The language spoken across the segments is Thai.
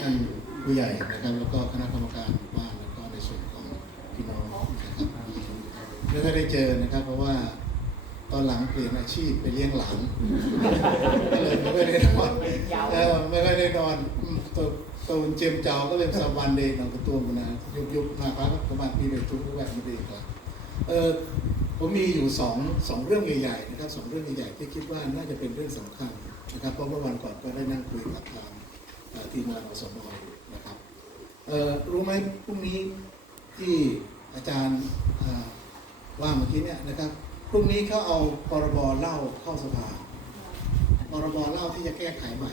ท่านผู้ใหญ่นะครับแล้วก็คณะกรรมการหมู่บ้านแล้วก็ในส่วนของพี่น้องนะครับไม่ค่อยได้เจอนะครับ เพราะว่าตอนหลังเปลี่ยนอาชีพไปเลี้ยงหลานก็เลยไม่ค่อยได้นอนเออไม่ค่อยได้นอนตัวตัวเจมเจ้าก็เลยสามวันเดย์นอนกระตุ้มนะยุบยุบมาพักประมาณปีไปทุกแวกมาดีกว่าเออผมมีอยู่สองสองเรื่องใหญ่ๆนะครับสองเรื่องใหญ่ๆที่คิดว่าน่าจะเป็นเรื่องสำคัญนะครับเพราะเมื่อวันก่อนก็ได้นั่งคุยกับทาง ทีมงานอสมอยู่นะครับรู้ไหมพรุ่งนี้ที่อาจารย์ว่าเมื่อกี้เนี่ยนะครับพรุ่งนี้เขาเอาพรบเหล้าเข้าสภาพรบเหล้าที่จะแก้ไขใหม่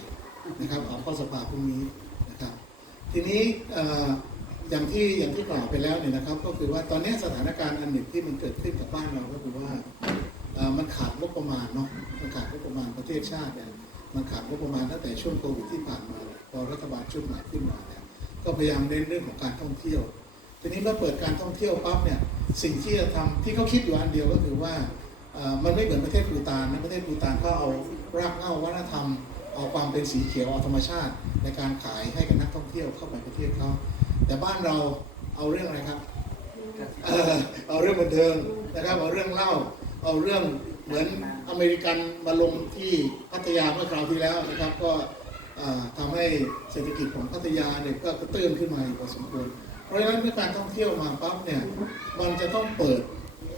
นะครับเอาเข้าสภาพรุ่งนี้นะครับ ทีนี้อย่างที่อย่างที่กล่าวไปแล้วเนี่ยนะครับ ก็คือว่าตอนนี้สถานการณ์อันหนึ่งที่มันเกิดขึ้นกับบ้านเราก็คือว่ามันขาดงบประมาณเนาะมันขาดงบประมาณประเทศชาติเนี่ยมันขาดงบประมาณตั้งแต่ช่วงโควิดที่ผ่านมา อรัฐบาลชุดใหม่ขึ้นมาเนี่ยก็พยายามเน้นเรื่องของการท่องเที่ยว ทีนี้เมื่อเปิดการท่องเที่ยวปั๊บเนี่ยสิ่งที่จะทำที่เขาคิดอยู่อันเดียวก็คือว่ามันไม่เหมือนประเทศภูตานนะประเทศภูตานเขาเอารากเหง้าวัฒนธรรมเอาความเป็นสีเขียวเอาธรรมชาติ ในการขายให้กับนักท่องเที่ยวเข้าไปประเทศเขาแต่บ้านเราเอาเรื่องอะไรครับเอาเรื่องบันเทิงนะครับเอาเรื่องเล่า เอาเรื่องเหมือนอเมริกันมาลงที่พัทยาเมื่อคราวที่แล้วนะครับก็ ทำาให้เศรษฐกิจของพัทยาเนี่ยก็กระเตื้นขึ้นมาพอสมควร เพราะฉะนั้นเมื่อการท่องเที่ยวมาปั๊บเนี่ยมันจะต้องเปิด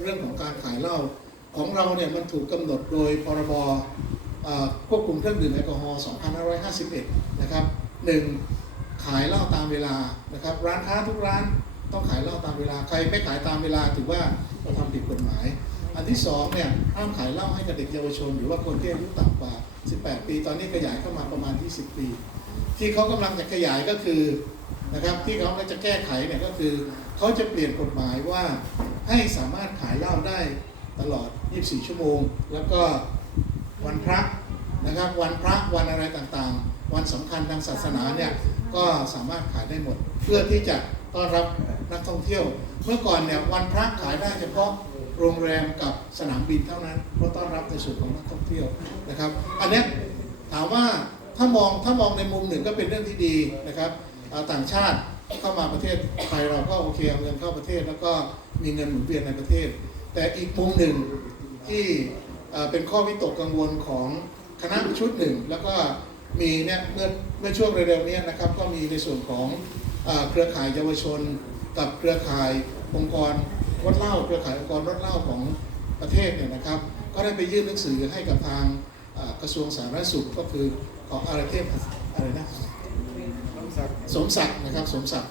เรื่องของการขายเหล้าของเราเนี่ยมันถูกกำหนดโดยพรบควบคุมเครื่องดื่มแอลกอฮอล์ 2551 นะครับหนึ่งขายเหล้าตามเวลานะครับร้านค้าทุกร้านต้องขายเหล้าตามเวลาใครไม่ขายตามเวลาถือว่าเราทำผิดกฎหมาย อันที่สองเนี่ยห้ามขายเหล้าให้กับเด็กเยาวชน หรือว่าคนที่อายุต่ำกว่า 18 ปี ตอนนี้ขยายเข้ามาประมาณ 20 ปี ที่เขากำลังจะขยายก็คือนะครับที่เขาจะแก้ไขเนี่ยก็คือเขาจะเปลี่ยนกฎหมายว่าให้สามารถขายเหล้าได้ตลอด 24 ชั่วโมง แล้วก็วันพระนะครับวันพระวันอะไรต่างๆ วันสำคัญทางศาสนาเนี่ยก็สามารถขายได้หมด เพื่อที่จะต้อนรับนักท่องเที่ยว เมื่อก่อนเนี่ยวันพระขายได้เฉพาะ โรงแรมกับสนามบินเท่านั้น เพราะต้อนรับในส่วนของนักท่องเที่ยวนะครับ อันนี้ถามว่าถ้ามองถ้ามองในมุมหนึ่งก็เป็นเรื่องที่ดีนะครับต่างชาติเข้ามาประเทศไทยเราก็โอเคเอาเงินเข้าประเทศ แล้วก็มีเงินหมุนเวียนในประเทศ แต่อีกมุมหนึ่งที่เป็นข้อวิตกกังวลของคณะชุดหนึ่ง แล้วก็มีเนี่ยเมื่อเมื่อช่วงเร็วๆนี้นะครับก็มีในส่วนของเออเครือข่ายเยาวชน กับเครือข่าย องค์กรรถเหล้าเครือข่ายองค์กรรถเหล้าของประเทศเนี่ยนะครับ ก็ได้ไปยื่นหนังสือให้กับทางกระทรวงสาธารณสุขก็คือของอะไรเทพอะไรนะสมศักดิ์นะครับสมศักดิ์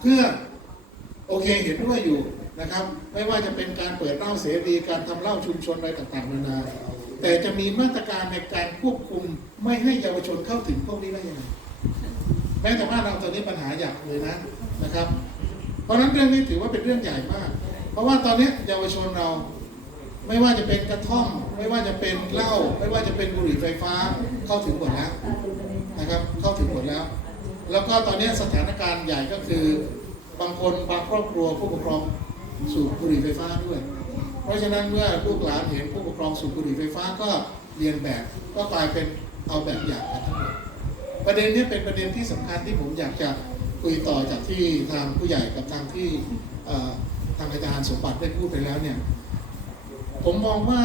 เพื่อโอเคเห็นด้วยอยู่นะครับ ไม่ว่าจะเป็นการเปิดเหล้าเสรีการทำเหล้าชุมชนอะไรต่างๆนานา แต่จะมีมาตรการในการควบคุมไม่ให้เยาวชนเข้าถึงพวกนี้ได้ยังไงแม้แต่บ้าเราตอนนี้ปัญหาใหญ่เลยนะนะครับ เพราะนั้นเรื่องนี้ถือว่าเป็นเรื่องใหญ่มาก เพราะว่าตอนนี้เยาวชนเรา ไม่ว่าจะเป็นกระท่อม ไม่ว่าจะเป็นเหล้าไม่ว่าจะเป็นบุหรี่ไฟฟ้าเข้าถึงหมดแล้วนะครับเข้าถึงหมดแล้ว แล้วก็ตอนนี้สถานการณ์ใหญ่ก็คือบางคนบางครอบครัวผู้ปกครองสูบบุหรี่ไฟฟ้าด้วย เพราะฉะนั้นเมื่อลูกหลานเห็นผู้ปกครองสูบบุหรี่ไฟฟ้าก็เรียนแบบก็กลายเป็นเอาแบบอย่างกันทั้งหมดประเด็นนี้เป็นประเด็นที่สำคัญที่ผมอยากจะ คุยต่อจากที่ทางผู้ใหญ่กับทางที่ทางอาจารย์สมบัติได้พูดไปแล้วเนี่ย ผมมองว่า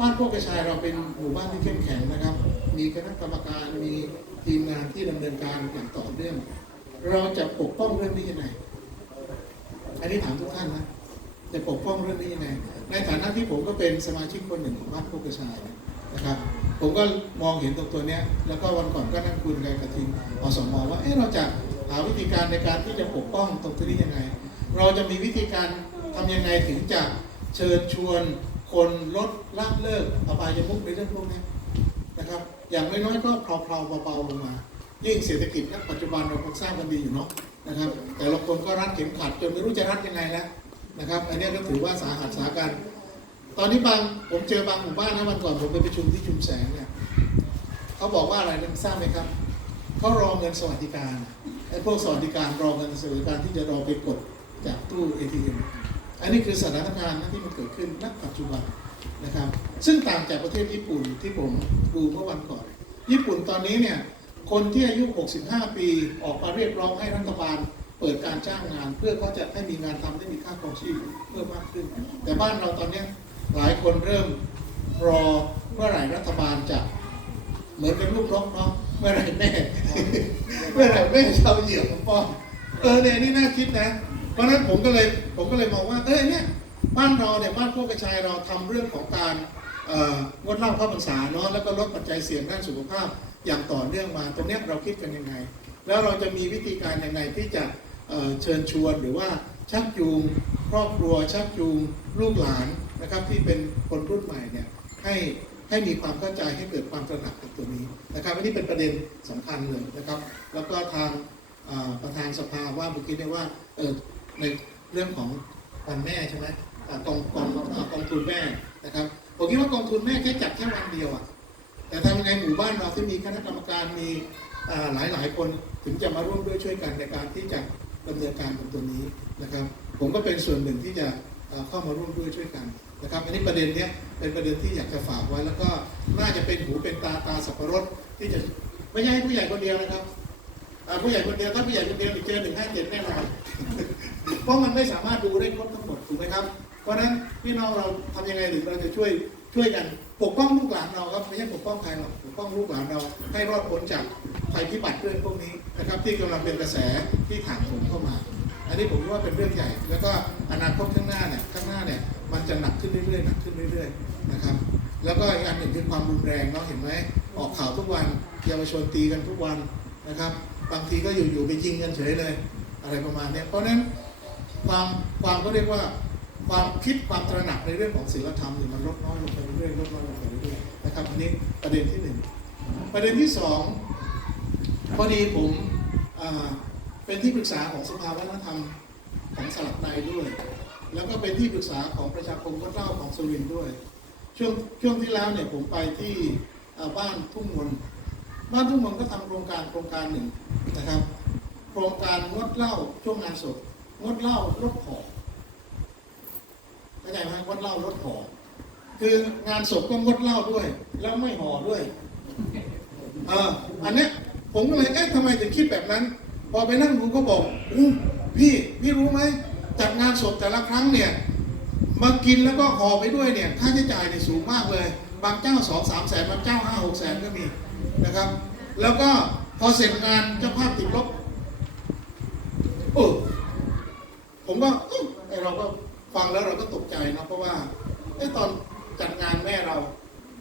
บ้านพวกกระชายเราเป็นหมู่บ้านที่เข้มแข็งนะครับ มีคณะกรรมการมีทีมงานที่ดำเนินการอย่างต่อเนื่องเราจะปกป้องเรื่องนี้ยังไงอันนี้ถามทุกท่านนะจะปกป้องเรื่องนี้ยังไงในฐานะที่ผมก็เป็นสมาชิกคนหนึ่งของบ้านพวกกระชายนะครับ ผมก็มองเห็นตรงตัวเนี้ยแล้วก็วันก่อนก็นั่งคุยกันกับทีมอสมว่าเอ๊ะเราจะ หาวิธีการในการที่จะปกป้องตรงนี้ยังไง เราจะมีวิธีการทำยังไงถึงจะเชิญชวนคนลดละเลิกอบายมุกในเรื่องพวกนี้นะครับ อย่างน้อยๆก็เพลาๆเบาๆลงมา ยิ่งเศรษฐกิจณปัจจุบันเราคงทราบกันดีอยู่เนาะนะครับ แต่ละคนก็รัดเข็มขัดจนไม่รู้จะรัดยังไงแล้วนะครับ อันนี้ก็ถือว่าสาหัสสากันตอนนี้บางผมเจอบางหมู่บ้านนะวันก่อนผมไปประชุมที่ชุมแสงเนี่ยเขาบอกว่าอะไรนันทราบไหมครับเขารอเงินสวัสดิการ อ้พวกสวัสดิการรอเงินสวัสดิการที่จะรอไปกดจากตู้ ATM อันนี้คือสถานการณ์ที่มันเกิดขึ้นณปัจจุบันนะครับ ซึ่งต่างจากประเทศญี่ปุ่นที่ผมดูเมื่อวันก่อน ญี่ปุ่นตอนนี้เนี่ยคนที่อายุ 65 ปีออกมาเรียกร้องให้รัฐบาลเปิดการจ้างงาน เพื่อเขาจะให้มีงานทำได้มีค่าครองชีพเพิ่มมากขึ้น แต่บ้านเราตอนนี้หลายคนเริ่มรอเมื่อไหร่รัฐบาลจะเหมือนเป็นลูกน้องเนาะ มื่อไหร่แม่ เมื่อไหร่แม่จะเอาเหยื่อมาป้อนเออเนี่ยนี่น่าคิดนะ เพราะฉะนั้นผมก็เลยผมก็เลยมองว่าเออเนี่ยบ้านเราเนี่ยบ้านพวกกระชายเราทำเรื่องของการงดเหล้าเข้าพรรษาเนาะแล้วก็ลดปัจจัยเสี่ยงด้านสุขภาพอย่างต่อเนื่องมา ตรงนี้เราคิดกันยังไง แล้วเราจะมีวิธีการยังไงที่จะเอ่อเชิญชวนหรือว่าชักจูงครอบครัวชักจูงลูกหลานนะครับที่เป็นคนรุ่นใหม่เนี่ยให้ ให้มีความเข้าใจให้เกิดความตระหนักกับตัวนี้นะครับอันนี้เป็นประเด็นสำคัญเลยนะครับ แล้วก็ทางประธานสภาว่าเมื่อกี้เนี่ยว่าเออในเรื่องของวันแม่ใช่ไหมกองกองกองทุนแม่นะครับผมคิดว่ากองทุนแม่แค่จัดแค่วันเดียวอะแต่ทำยังไงหมู่บ้านเราที่มีคณะกรรมการมีหลายหลายคนถึงจะมาร่วมด้วยช่วยกันในการที่จะดำเนินการของตัวนี้นะครับ ผมก็เป็นส่วนหนึ่งที่จะ เข้ามาร่วมด้วยช่วยกันนะครับอันนี้ประเด็นเนี้ยเป็นประเด็นที่อยากจะฝากไว้ แล้วก็น่าจะเป็นหูเป็นตาตาสับปะรดที่จะไม่ใช่ให้ผู้ใหญ่คนเดียวนะครับผู้ใหญ่คนเดียวถ้าผู้ใหญ่คนเดียวเจอหนึ่งห้าเจ็ดแน่นอนเพราะมันไม่สามารถดูได้ครบทั้งหมดถูกไหมครับ เพราะนั้นพี่น้องเราทำยังไงถึงเราจะช่วยช่วยกันปกป้องลูกหลานเราครับไม่ใช่ปกป้องใครหรอกปกป้องลูกหลานเราให้รอดพ้นจากภัยพิบัติเรื่องพวกนี้นะครับที่กำลังเป็นกระแสที่ถาโถมเข้ามา อันนี้ผมว่าเป็นเรื่องใหญ่ แล้วก็อนาคตข้างหน้าเนี่ยข้างหน้าเนี่ยมันจะหนักขึ้นเรื่อยๆหนักขึ้นเรื่อยๆนะครับแล้วก็อีกอันหนึ่งคือความรุนแรงเนาะเห็นไหมออกข่าวทุกวันเยาวชนตีกันทุกวันนะครับ บางทีก็อยู่ๆไปยิงกันเฉยเลย อะไรประมาณเนี้ยเพราะฉะนั้นความความก็เรียกว่าความคิดความตระหนักในเรื่องของศีลธรรมเนี่ยมันลดน้อยลงไปเรื่อยๆลดน้อยลงไปเรื่อยๆนะครับอันนี้ประเด็นที่หนึ่งประเด็นที่สองพอดีผมอ่า เป็นที่ปรึกษาของสภาวัฒนธรรมของสลับในด้วย แล้วก็เป็นที่ปรึกษาของประชาคมวัดเล่าของสุรินด้วย ช่วงช่วงที่แล้วเนี่ยผมไปที่บ้านทุ่งมนบ้านทุ่งมนก็ทำโครงการโครงการหนึ่งนะครับ โครงการงดเหล้าช่วงงานศพงดเหล้าลดผอมเข้าใจไหมงดเหล้าลดผอมคืองานศพก็งดเหล้าด้วย แล้วไม่ห่อด้วยเอออันเนี้ยผมก็เลยเอ๊ะทำไมถึงคิดแบบนั้น พอไปนั่งดูก็บอกอู้พี่พี่รู้ไหมจัดงานศพแต่ละครั้งเนี่ยมากินแล้วก็ห่อไปด้วยเนี่ยค่าใช้จ่ายเนี่ยสูงมากเลย บางเจ้าสองสามแสนบางเจ้าห้าหกแสนก็มีนะครับ แล้วก็พอเสร็จงานเจ้าภาพติดลบเออผมว่าเอ้ยไอเราก็ฟังแล้วเราก็ตกใจเนาะเพราะว่าไอตอนจัดงานแม่เรา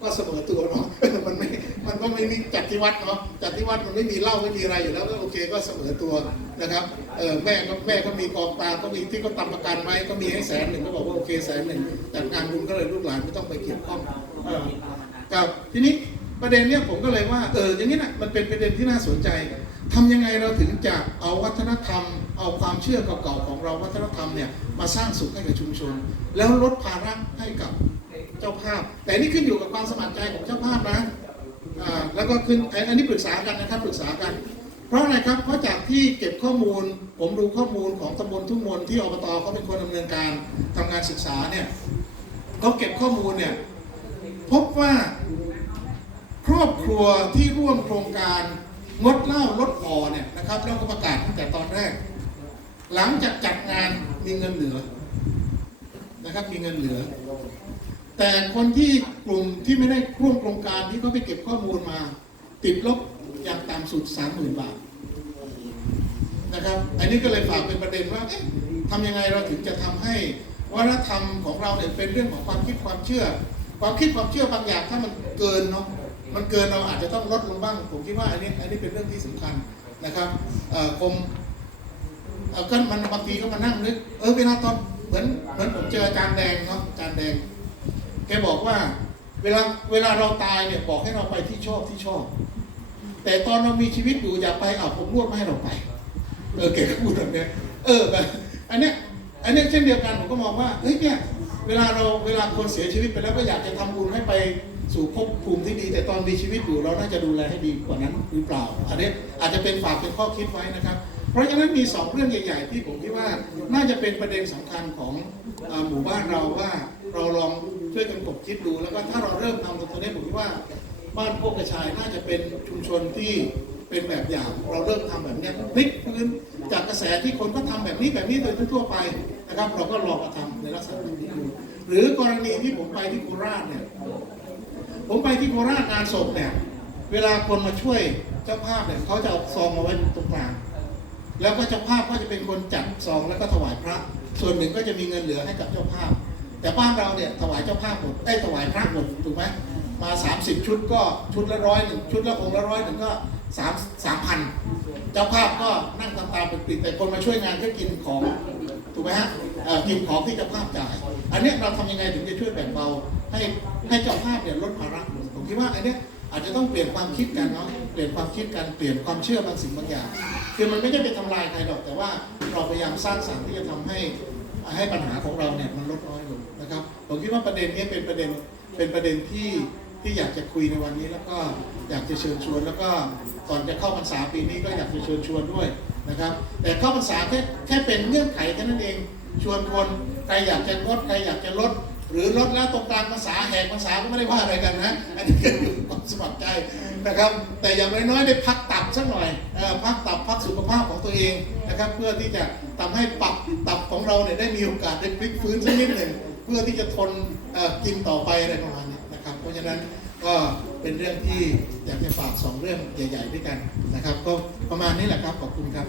ก็เสมอตัวเนาะมันไม่มันก็ไม่มีจัดที่วัดเนาะจัดที่วัดมันไม่มีเหล้าไม่มีอะไรอยู่แล้วก็โอเคก็เสมอตัวนะครับเออแม่ก็แม่ก็มีกองตาก็มีที่เขาทำประกันไว้ก็มีให้แสนหนึ่งก็บอกว่าโอเคแสนหนึ่งจัดงานบุญก็เลยลูกหลานไม่ต้องไปเกี่ยวข้องเออครับทีนี้ประเด็นเนี้ยผมก็เลยว่าเอออย่างนี้นะมันเป็นประเด็นที่น่าสนใจทำยังไงเราถึงจะเอาวัฒนธรรม เอาความเชื่อเก่าๆของเราวัฒนธรรมเนี่ยมาสร้างสุขให้กับชุมชน แล้วลดภาระให้กับ เจ้าภาพ แต่นี่ขึ้นอยู่กับความสมัครใจของเจ้าภาพนะแล้วก็ขึ้นอันนี้ปรึกษากันนะครับปรึกษากัน เพราะอะไรครับเพราะจากที่เก็บข้อมูล ผมดูข้อมูลของตำบลทุ่งมนที่อบตเขาเป็นคนดำเนินการทำงานศึกษาเนี่ยเขาเก็บข้อมูลเนี่ยพบว่าครอบครัวที่ร่วมโครงการงดเหล้าลดพอเนี่ยนะครับแล้วก็ประกาศตั้งแต่ตอนแรก หลังจากจัดงานมีเงินเหลือนะครับมีเงินเหลือ แต่คนที่กลุ่มที่ไม่ได้ร่วมโครงการที่เขาไปเก็บข้อมูลมา ติดลบอย่างต่ำสุดสามหมื่นบาทนะครับ อันนี้ก็เลยฝากเป็นประเด็นว่าทำยังไงเราถึงจะทำให้วัฒนธรรมของเราเนี่ยเป็นเรื่องของความคิดความเชื่อ ความคิดความเชื่อบางอย่างถ้ามันเกินเนาะมันเกินเราอาจจะต้องลดลงบ้าง ผมคิดว่าอันนี้อันนี้เป็นเรื่องที่สำคัญนะครับเอ่อคมเอ่อก็มันบางทีก็มานั่งนึกเออเวลาตอนเหมือนเหมือนผมเจออาจารย์แดงเนาะอาจารย์แดง แกบอกว่า เวลาเวลาเราตายเนี่ยบอกให้เราไปที่ชอบที่ชอบ แต่ตอนเรามีชีวิตอยู่อย่าไปเอาผมรวดไม่ให้เราไป เออแกก็พูดแบบนี้เออแบบอันเนี้ยอันเนี้ยเช่นเดียวกันผมก็มองว่าเฮ้ยเนี่ยเวลาเราเวลาคนเสียชีวิตไปแล้วก็อยากจะทำบุญให้ไปสู่ภพภูมิที่ดี แต่ตอนมีชีวิตอยู่เราน่าจะดูแลให้ดีกว่านั้นหรือเปล่า อันนี้อาจจะเป็นฝากเป็นข้อคิดไว้นะครับ เพราะฉะนั้นมีสองเรื่องใหญ่ ๆ ที่ผมคิดว่าน่าจะเป็นประเด็นสำคัญของอหมู่บ้านเราว่าเราลอง ช่วยกันกบคิดดูแล้วก็ถ้าเราเริ่มทำตรงนี้ผมคิดว่า บ้านโคกกระชายน่าจะเป็นชุมชนที่เป็นแบบอย่าง เราเริ่มทำแบบนี้พลิกพื้นจากกระแสที่คนก็ทำแบบนี้แบบนี้โดยทั่วไปนะครับ เราก็ลองมาทำในลักษณะแบบนี้ดูหรือกรณีที่ผมไปที่โคราชเนี่ยผมไปที่โคราชงานศพเนี่ยเวลาคนมาช่วยเจ้าภาพเนี่ยเขาจะเอาซองมาไว้ตรงกลางแล้วก็เจ้าภาพก็จะเป็นคนจัดซองแล้วก็ถวายพระ ส่วนหนึ่งก็จะมีเงินเหลือให้กับเจ้าภาพ แต่บ้านเราเนี่ยถวายเจ้าภาพหมดได้ถวายพระหมดถูกไหมมา 30 ชุดก็ชุดละร้อยหนึ่งชุดละองค์ละร้อยหนึ่งก็สามสามพันเจ้าภาพก็นั่งตามตามเป็นปิดแต่คนมาช่วยงานก็กินของถูกไหมฮะกินของที่เจ้าภาพจ่าย อันนี้เราทำยังไงถึงจะช่วยแบ่งเบาให้ให้เจ้าภาพเนี่ยลดภาระผมคิดว่าอันนี้อาจจะต้องเปลี่ยนความคิดกันเนาะเปลี่ยนความคิดกันเปลี่ยนความเชื่อบางสิ่งบางอย่าง คือมันไม่ได้ไปทำลายใครหรอกแต่ว่าเราพยายามสร้างสรรค์ที่จะทำให้ ให้ปัญหาของเราเนี่ยมันลดน้อยลงนะครับ ผมคิดว่าประเด็นนี้เป็นประเด็นเป็นประเด็นที่ที่อยากจะคุยในวันนี้แล้วก็อยากจะเชิญชวน แล้วก็ก่อนจะเข้าพรรษาปีนี้ก็อยากจะเชิญชวนด้วยนะครับ แต่เข้าพรรษาแค่แค่เป็นเงื่อนไขแค่นั้นเองชวนคนใครอยากจะลดใครอยากจะลด หรือลดแล้วตรงกลางภาษาแหกภาษาก็ไม่ได้ว่าอะไรกันนะอันนี้ก็อยู่ความสมัครใจนะครับ แต่อย่างน้อยๆได้พักตับสักหน่อยพักตับพักสุขภาพของตัวเองนะครับ เพื่อที่จะทำให้ปับตับของเราเนี่ยได้มีโอกาสได้พลิกฟื้นสักนิดหนึ่งเพื่อที่จะทนกินต่อไปอะไรประมาณนี้นะครับ เพราะฉะนั้นก็เป็นเรื่องที่อยากจะฝากสองเรื่องใหญ่ ๆ ด้วยกันนะครับ ก็ประมาณนี้แหละครับขอบคุณครับ